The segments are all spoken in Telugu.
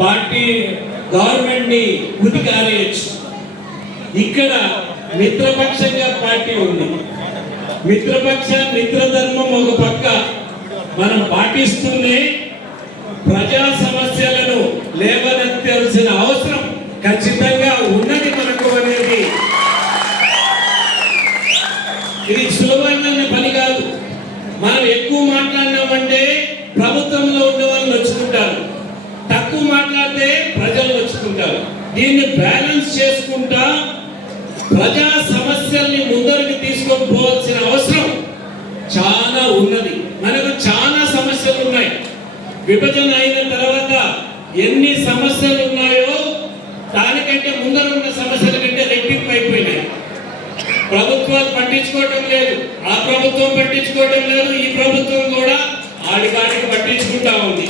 పార్టీ గవర్నమెంట్ని ఉతికారేయచ్చు ఇక్కడ మిత్రపక్షంగా పార్టీ ఉంది. మిత్రపక్ష మిత్రధర్మం ఒక పక్క. మనం పాటిస్తూనే ప్రజా సమస్యలను లేవనెత్తాల్సిన అవసరం ఖచ్చితంగా ఉన్నది మనకు అనేది. ఇది సులభమైన పని కాదు. మనం ఎక్కువ మాట్లాడినామంటే దీన్ని బ్యాలెన్స్ చేసుకుంటా ప్రజా సమస్యల్ని ముందరికి తీసుకొని పోవాల్సిన అవసరం చాలా ఉన్నది. మనకు చాలా సమస్యలు ఉన్నాయి. విభజన అయిన తర్వాత ఎన్ని సమస్యలు ఉన్నాయో దానికంటే ముందర ఉన్న సమస్యల కంటే రెట్టింపు అయిపోయినాయి. ప్రభుత్వాలు పట్టించుకోవటం లేదు. ఆ ప్రభుత్వం పట్టించుకోవటం లేదు. ఈ ప్రభుత్వం కూడా ఆడికాడికి పట్టించుకుంటా ఉంది.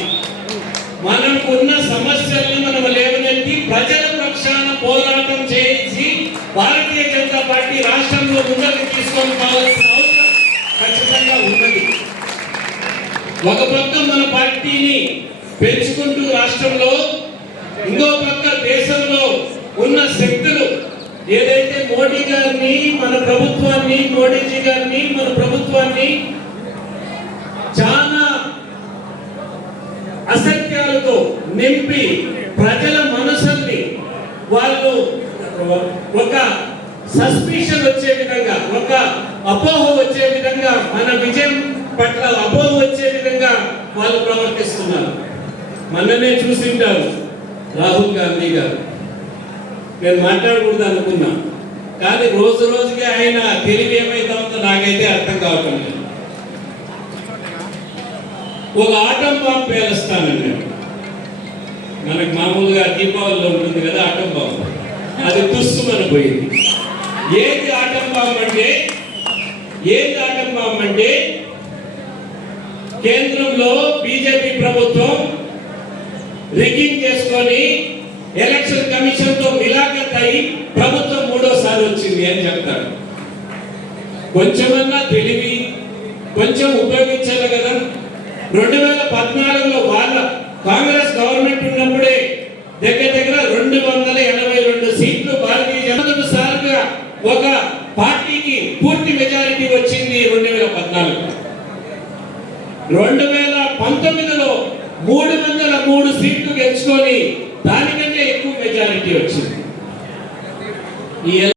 భారతీయ జనతా పార్టీ రాష్ట్రంలో ముందరికి తీసుకొని పోవాల్సిన అవసరం ఖచ్చితంగా ఉన్నది. ఒక పక్క మన పార్టీని పెంచుకుంటూ రాష్ట్రంలో ఇంకో పక్క దేశంలో ఉన్న శక్తులు ఏదైతే మోడీ గారిని మన ప్రభుత్వాన్ని మోడీజీ గారిని మన ప్రభుత్వాన్ని చాలా అసత్యాలతో నింపి ప్రజల మనసుల్ని వాళ్ళు ఒక సస్పిషన్ వచ్చే విధంగా ఒక అపోహ వచ్చే విధంగా మన విజయం పట్ల అపోహ వచ్చే విధంగా వాళ్ళు ప్రవర్తిస్తున్నారు. మననే చూసింటారు రాహుల్ గాంధీ గారు. నేను మాట్లాడకూడదు అనుకున్నా. కానీ రోజు రోజుకి ఆయన తెలివి ఏమైతా ఉందో నాకైతే అర్థం కావటం లేదు. ఒక ఆటం బాంబు పేలుస్తానండి. మనకు మామూలుగా దీపావళిలో ఉంటుంది కదా అది తుస్సుమని పోయింది ఏది ఆటం అంటే ఏది ఆటం అంటే కేంద్రంలో బీజేపీ ప్రభుత్వం రిగ్గింగ్ చేసుకొని ఎలక్షన్ కమిషన్తో మిలాఖత్ అయి ప్రభుత్వం మూడోసారి వచ్చింది అని చెప్తాడు కొంచెమన్నా తెలివి కొంచెం ఉపయోగించాలి కదా. రెండు వేల పద్నాలుగులో వాళ్ళ కాంగ్రెస్ గవర్నమెంట్ ఉన్నప్పుడే దగ్గర దగ్గర రెండు వందల ఎనభై రెండు సీట్లు ఎనిమిది సార్లుగా ఒక పార్టీకి పూర్తి మెజారిటీ వచ్చింది రెండు వేల పద్నాలుగు. రెండు వేల పంతొమ్మిదిలో మూడు వందల మూడు సీట్లు గెలుచుకొని దానికంటే ఎక్కువ మెజారిటీ వచ్చింది.